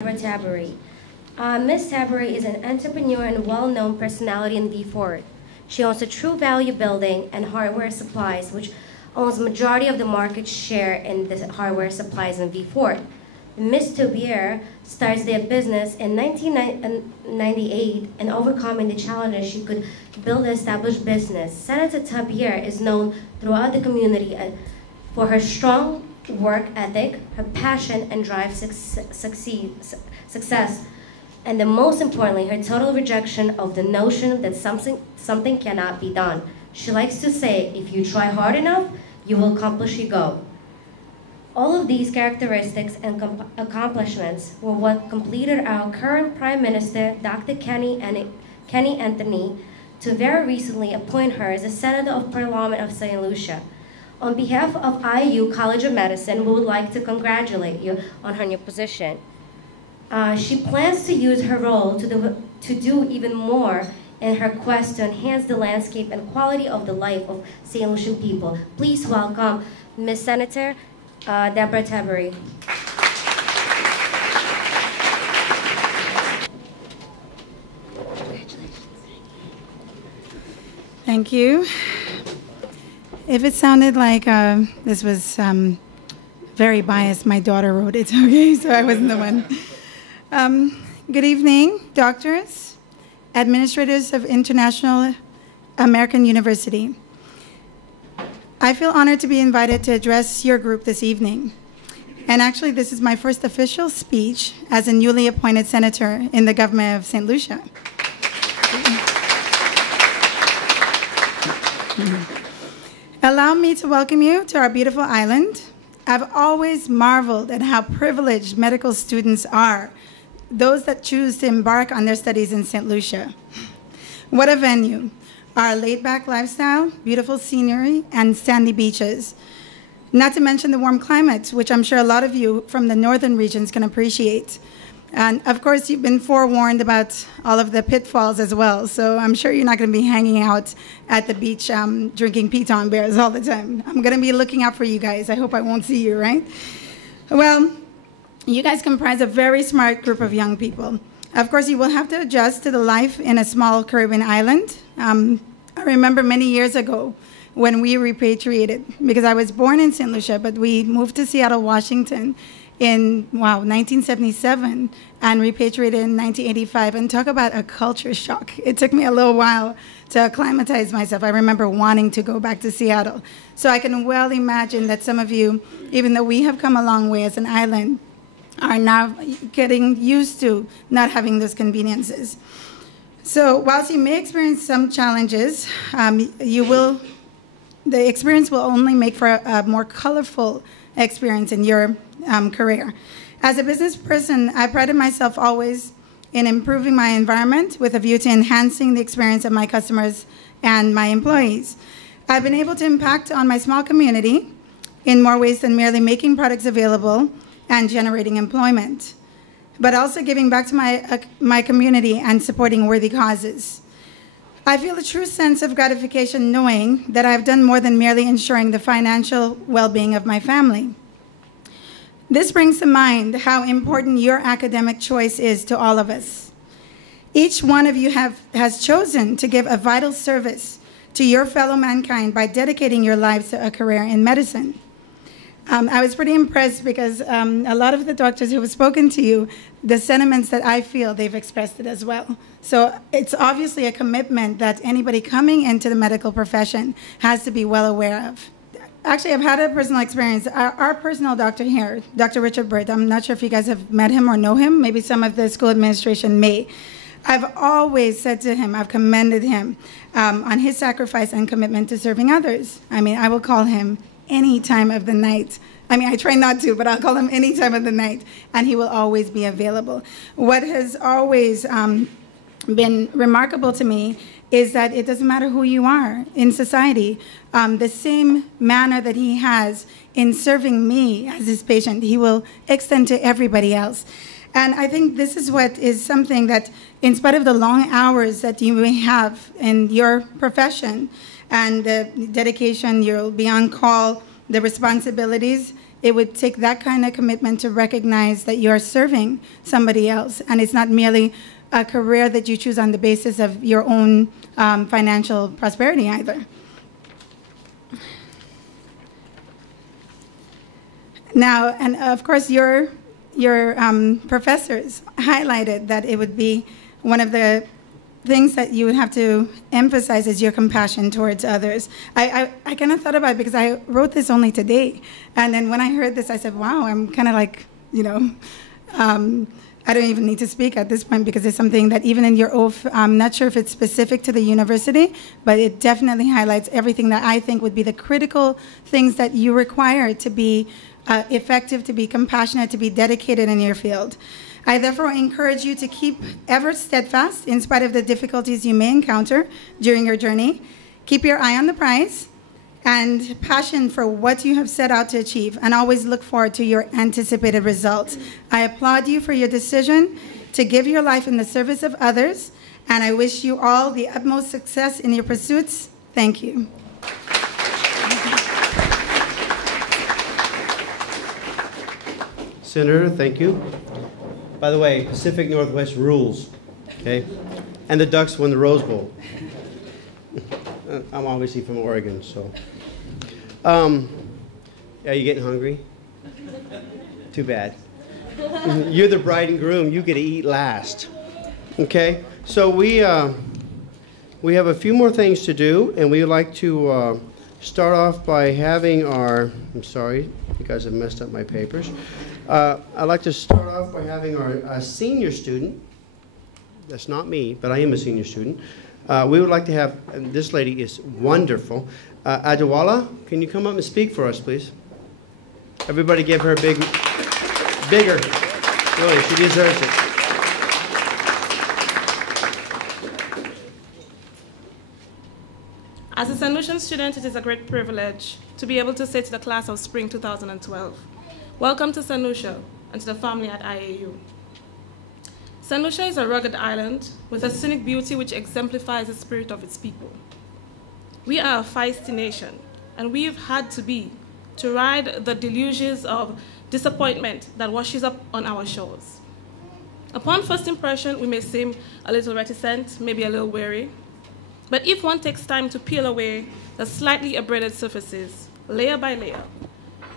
Tabary. Miss Tabary is an entrepreneur and well-known personality in Vieux-FORT. She owns a True Value building and hardware supplies, which owns majority of the market share in the hardware supplies in Vieux-FORT. Miss Tobierre starts their business in 1998 and overcoming the challenges she could build an established business. Senator Tobierre is known throughout the community for her strong work ethic, her passion and drive success, and most importantly, her total rejection of the notion that something cannot be done. She likes to say, if you try hard enough, you will accomplish your goal. All of these characteristics and accomplishments were what completed our current Prime Minister, Dr. Kenny Anthony, to very recently appoint her as a Senator of Parliament of St.Lucia. On behalf of IAU College of Medicine, we would like to congratulate you on her new position. She plans to use her role to do even more in her quest to enhance the landscape and quality of the life of St. Lucian people. Please welcome Ms. Senator Deborah Tabary. Thank you. If it sounded like this was very biased, my daughter wrote it, okay? So I wasn't the one. Good evening, doctors, administrators of International American University. I feel honored to be invited to address your group this evening. And actually, this is my first official speech as a newly appointed senator in the government of St. Lucia. Allow me to welcome you to our beautiful island. I've always marveled at how privileged medical students are, those that choose to embark on their studies in St. Lucia. What a venue. Our laid-back lifestyle, beautiful scenery, and sandy beaches. Not to mention the warm climate, which I'm sure a lot of you from the northern regions can appreciate. And of course, you've been forewarned about all of the pitfalls as well, so I'm sure you're not going to be hanging out at the beach drinking Piton beers all the time. I'm going to be looking out for you guys. I hope I won't see you, right? Well, you guys comprise a very smart group of young people. Of course, you will have to adjust to the life in a small Caribbean island. I remember many years ago when we repatriated, because I was born in St. Lucia, but we moved to Seattle, Washington in, 1977 and repatriated in 1985. And talk about a culture shock. It took me a little while to acclimatize myself. I remember wanting to go back to Seattle. So I can well imagine that some of you, even though we have come a long way as an island, are now getting used to not having those conveniences. So whilst you may experience some challenges, the experience will only make for a more colorful experience in your career. As a business person, I prided myself always in improving my environment with a view to enhancing the experience of my customers and my employees. I've been able to impact on my small community in more ways than merely making products available and generating employment, but also giving back to my community and supporting worthy causes. I feel a true sense of gratification knowing that I've done more than merely ensuring the financial well-being of my family. This brings to mind how important your academic choice is to all of us. Each one of you has chosen to give a vital service to your fellow mankind by dedicating your lives to a career in medicine. I was pretty impressed because a lot of the doctors who have spoken to you, the sentiments that I feel, they've expressed it as well. So it's obviously a commitment that anybody coming into the medical profession has to be well aware of. Actually, I've had a personal experience. Our personal doctor here, Dr. Richard Burt, I'm not sure if you guys have met him or know him. Maybe some of the school administration may. I've always said to him, I've commended him on his sacrifice and commitment to serving others. I mean, I will call him any time of the night. I mean, I try not to, but I'll call him any time of the night, and he will always be available. What has always been remarkable to me is that it doesn't matter who you are in society. The same manner that he has in serving me as his patient, he will extend to everybody else. And I think this is what is something that, in spite of the long hours that you may have in your profession and the dedication, you'll be on call, the responsibilities, it would take that kind of commitment to recognize that you are serving somebody else, and it's not merely a career that you choose on the basis of your own financial prosperity either. Now, and of course, your professors highlighted that it would be one of the things that you would have to emphasize is your compassion towards others. I kind of thought about it because I wrote this only today. And then when I heard this, I said, wow, I'm kind of like, you know, I don't even need to speak at this point because it's something that even in your oath, I'm not sure if it's specific to the university, but it definitely highlights everything that I think would be the critical things that you require to be effective, to be compassionate, to be dedicated in your field. I therefore encourage you to keep ever steadfast in spite of the difficulties you may encounter during your journey. Keep your eye on the prize and passion for what you have set out to achieve, and always look forward to your anticipated results. I applaud you for your decision to give your life in the service of others, and I wish you all the utmost success in your pursuits. Thank you. Senator, thank you. By the way, Pacific Northwest rules, okay? And the Ducks won the Rose Bowl. I'm obviously from Oregon, so. Are you getting hungry? Too bad. You're the bride and groom. You get to eat last, okay? So we have a few more things to do, and we would like to start off by having our, I'm sorry, you guys have messed up my papers. I'd like to start off by having our senior student. That's not me, but I am a senior student. We would like to have, and this lady is wonderful. Adewale, can you come up and speak for us, please? Everybody give her a bigger. Really, she deserves it. As a St. Lucian student, it is a great privilege to be able to say to the class of spring 2012, welcome to St. Lucia and to the family at IAU. St. Lucia is a rugged island with a scenic beauty which exemplifies the spirit of its people. We are a feisty nation, and we've had to be to ride the deluges of disappointment that washes up on our shores. Upon first impression, we may seem a little reticent, maybe a little wary, but if one takes time to peel away the slightly abraded surfaces, layer by layer,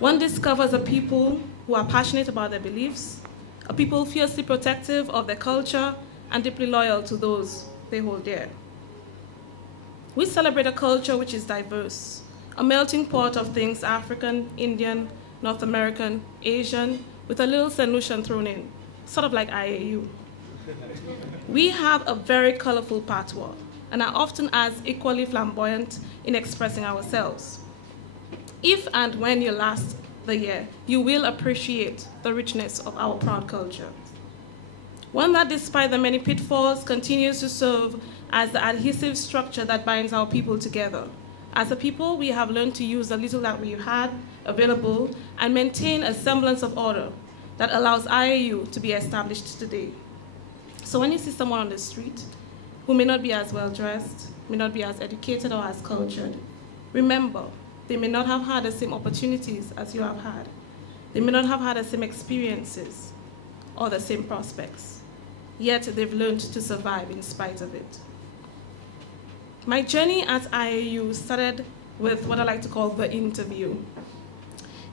one discovers a people who are passionate about their beliefs, a people fiercely protective of their culture and deeply loyal to those they hold dear. We celebrate a culture which is diverse, a melting pot of things African, Indian, North American, Asian, with a little St. Lucian thrown in, sort of like IAU. We have a very colorful patois and are often as equally flamboyant in expressing ourselves. If and when you last the year, you will appreciate the richness of our proud culture. One that, despite the many pitfalls, continues to serve as the adhesive structure that binds our people together. As a people, we have learned to use the little that we had available and maintain a semblance of order that allows IAU to be established today. So when you see someone on the street who may not be as well dressed, may not be as educated or as cultured, remember, they may not have had the same opportunities as you have had. They may not have had the same experiences or the same prospects, yet they've learned to survive in spite of it. My journey at IAU started with what I like to call the interview.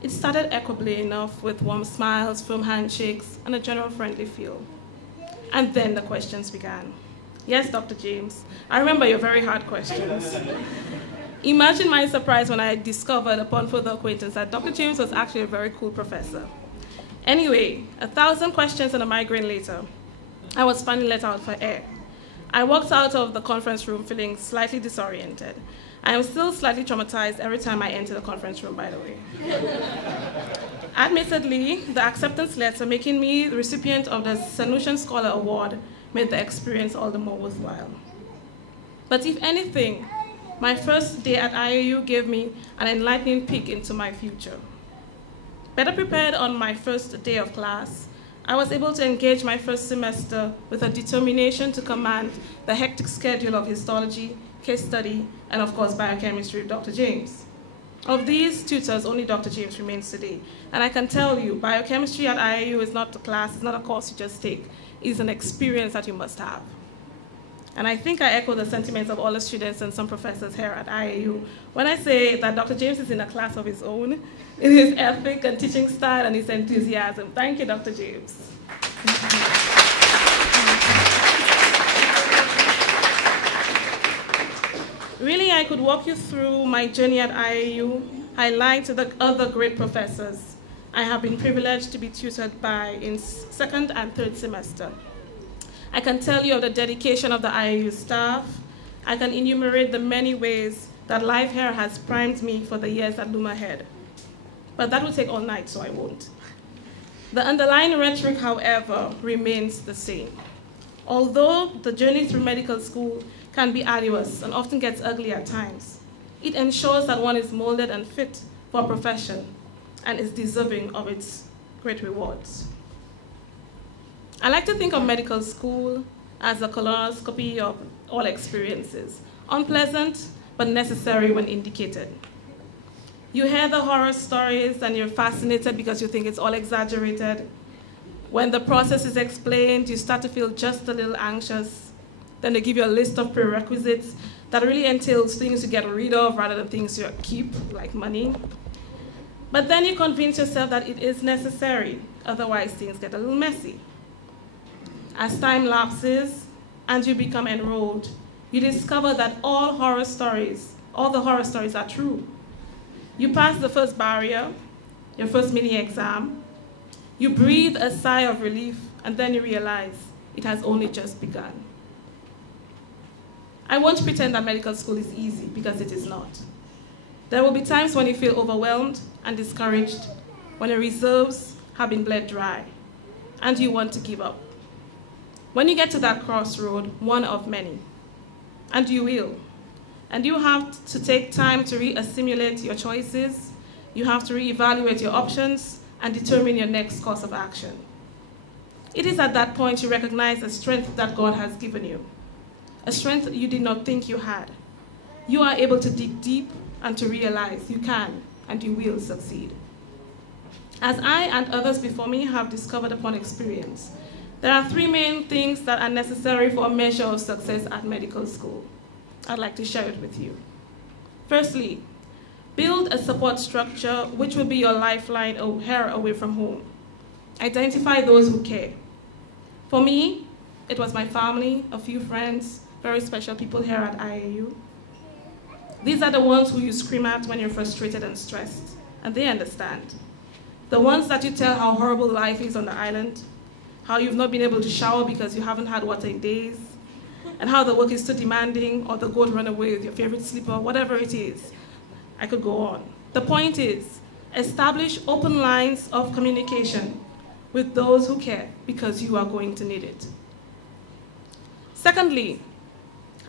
It started equably enough with warm smiles, firm handshakes, and a general friendly feel. And then the questions began. Yes, Dr. James, I remember your very hard questions. Imagine my surprise when I discovered upon further acquaintance that Dr. James was actually a very cool professor. Anyway, 1,000 questions and a migraine later, I was finally let out for air. I walked out of the conference room feeling slightly disoriented. I am still slightly traumatized every time I enter the conference room, by the way. Admittedly, the acceptance letter making me the recipient of the St. Lucian Scholar Award made the experience all the more worthwhile. But if anything, my first day at IAU gave me an enlightening peek into my future. Better prepared on my first day of class, I was able to engage my first semester with a determination to command the hectic schedule of histology, case study, and of course biochemistry with Dr. James. Of these tutors, only Dr. James remains today. And I can tell you, biochemistry at IAU is not a class, it's not a course you just take. It's an experience that you must have. And I think I echo the sentiments of all the students and some professors here at IAU when I say that Dr. James is in a class of his own, in his ethic and teaching style and his enthusiasm. Thank you, Dr. James. Really, I could walk you through my journey at IAU, highlight the other great professors I have been privileged to be tutored by in second and third semester. I can tell you of the dedication of the IAU staff. I can enumerate the many ways that life here has primed me for the years that loom ahead. But that will take all night, so I won't. The underlying rhetoric, however, remains the same. Although the journey through medical school can be arduous and often gets ugly at times, it ensures that one is molded and fit for a profession and is deserving of its great rewards. I like to think of medical school as a colonoscopy of all experiences, unpleasant but necessary when indicated. You hear the horror stories and you're fascinated because you think it's all exaggerated. When the process is explained, you start to feel just a little anxious. Then they give you a list of prerequisites that really entails things you get rid of rather than things you keep, like money. But then you convince yourself that it is necessary, otherwise things get a little messy. As time lapses and you become enrolled, you discover that all the horror stories are true. You pass the first barrier, your first mini exam, you breathe a sigh of relief, and then you realize it has only just begun. I won't pretend that medical school is easy, because it is not. There will be times when you feel overwhelmed and discouraged, when your reserves have been bled dry, and you want to give up. When you get to that crossroad, one of many, and you will, and you have to take time to re-assimilate your choices, you have to re-evaluate your options, and determine your next course of action. It is at that point you recognize the strength that God has given you, a strength you did not think you had. You are able to dig deep and to realize you can and you will succeed. As I and others before me have discovered upon experience, there are three main things that are necessary for a measure of success at medical school. I'd like to share it with you. Firstly, build a support structure which will be your lifeline here away from home. Identify those who care. For me, it was my family, a few friends, very special people here at IAU. These are the ones who you scream at when you're frustrated and stressed, and they understand. The ones that you tell how horrible life is on the island, how you've not been able to shower because you haven't had water in days, and how the work is too demanding, or the goat run away with your favorite slipper, whatever it is. I could go on. The point is, establish open lines of communication with those who care, because you are going to need it. Secondly,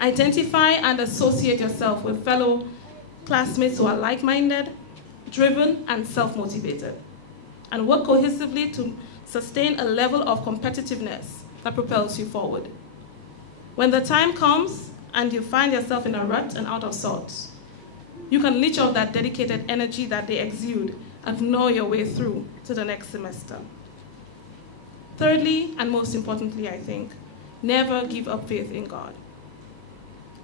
identify and associate yourself with fellow classmates who are like-minded, driven, and self-motivated, and work cohesively to sustain a level of competitiveness that propels you forward. When the time comes and you find yourself in a rut and out of sorts, you can leech off that dedicated energy that they exude and gnaw your way through to the next semester. Thirdly, and most importantly, I think, never give up faith in God.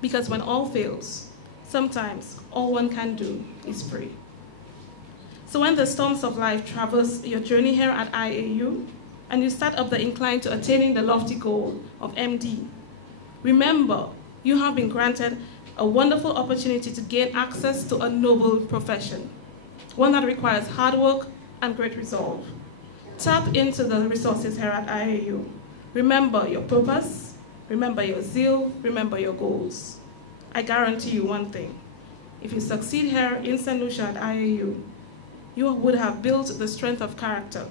Because when all fails, sometimes all one can do is pray. So when the storms of life traverse your journey here at IAU, and you start up the incline to attaining the lofty goal of MD, remember, you have been granted a wonderful opportunity to gain access to a noble profession, one that requires hard work and great resolve. Tap into the resources here at IAU. Remember your purpose, remember your zeal, remember your goals. I guarantee you one thing. If you succeed here in St.Lucia at IAU, you would have built the strength of character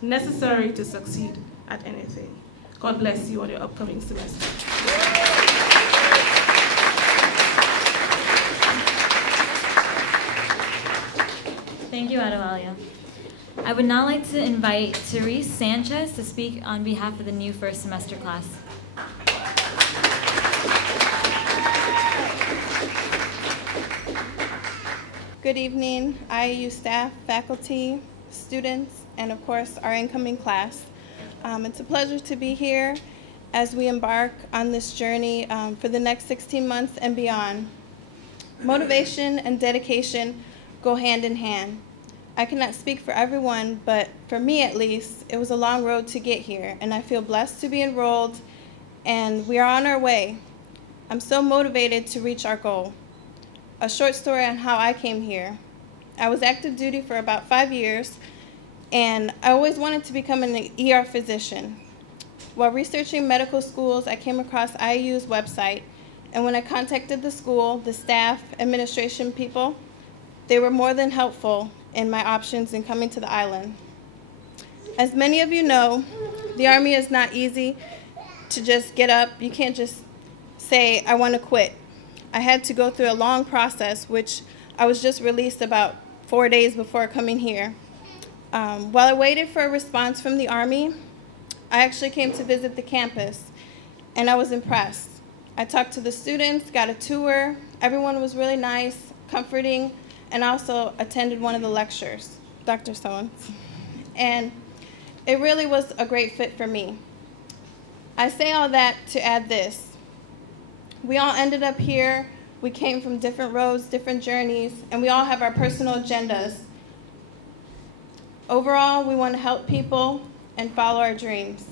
necessary to succeed at anything. God bless you on your upcoming semester. Thank you, Adelia. I would now like to invite Therese Sanchez to speak on behalf of the new first semester class. good evening, IAU staff, faculty, students, and of course our incoming class. It's a pleasure to be here as we embark on this journey for the next 16 months and beyond. Motivation and dedication go hand in hand. I cannot speak for everyone, but for me at least, it was a long road to get here, and I feel blessed to be enrolled, and we are on our way. I'm so motivated to reach our goal. A short story on how I came here. I was active duty for about 5 years, and I always wanted to become an ER physician. While researching medical schools, I came across IAU's website, and when I contacted the school, the staff, administration people, they were more than helpful in my options in coming to the island. As many of you know, the Army is not easy to just get up. You can't just say, I want to quit. I had to go through a long process, which I was just released about 4 days before coming here. While I waited for a response from the Army, I actually came to visit the campus, and I was impressed. I talked to the students, got a tour. Everyone was really nice, comforting, and also attended one of the lectures, Dr. Sowen's. And it really was a great fit for me. I say all that to add this. We all ended up here. We came from different roads, different journeys, and we all have our personal agendas. Overall, we want to help people and follow our dreams.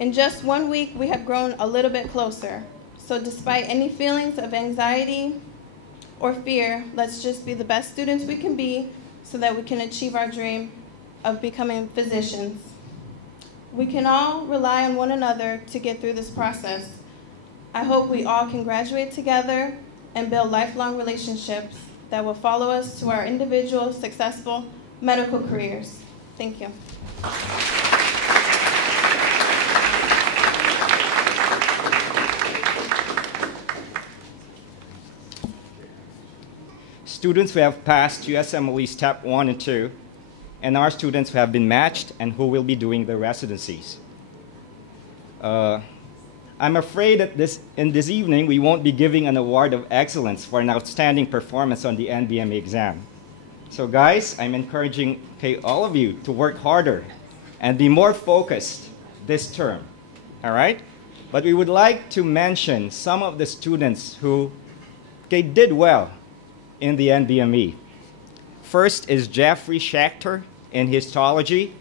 In just 1 week, we have grown a little bit closer. So despite any feelings of anxiety or fear, let's just be the best students we can be so that we can achieve our dream of becoming physicians. We can all rely on one another to get through this process. I hope we all can graduate together and build lifelong relationships that will follow us to our individual, successful medical careers. Thank you. Students who have passed USMLE Step 1 and 2, and our students who have been matched and who will be doing the residencies. I'm afraid that in this evening, we won't be giving an award of excellence for an outstanding performance on the NBME exam. So guys, I'm encouraging all of you to work harder and be more focused this term, all right? But we would like to mention some of the students who did well in the NBME. First is Jeffrey Schechter in histology.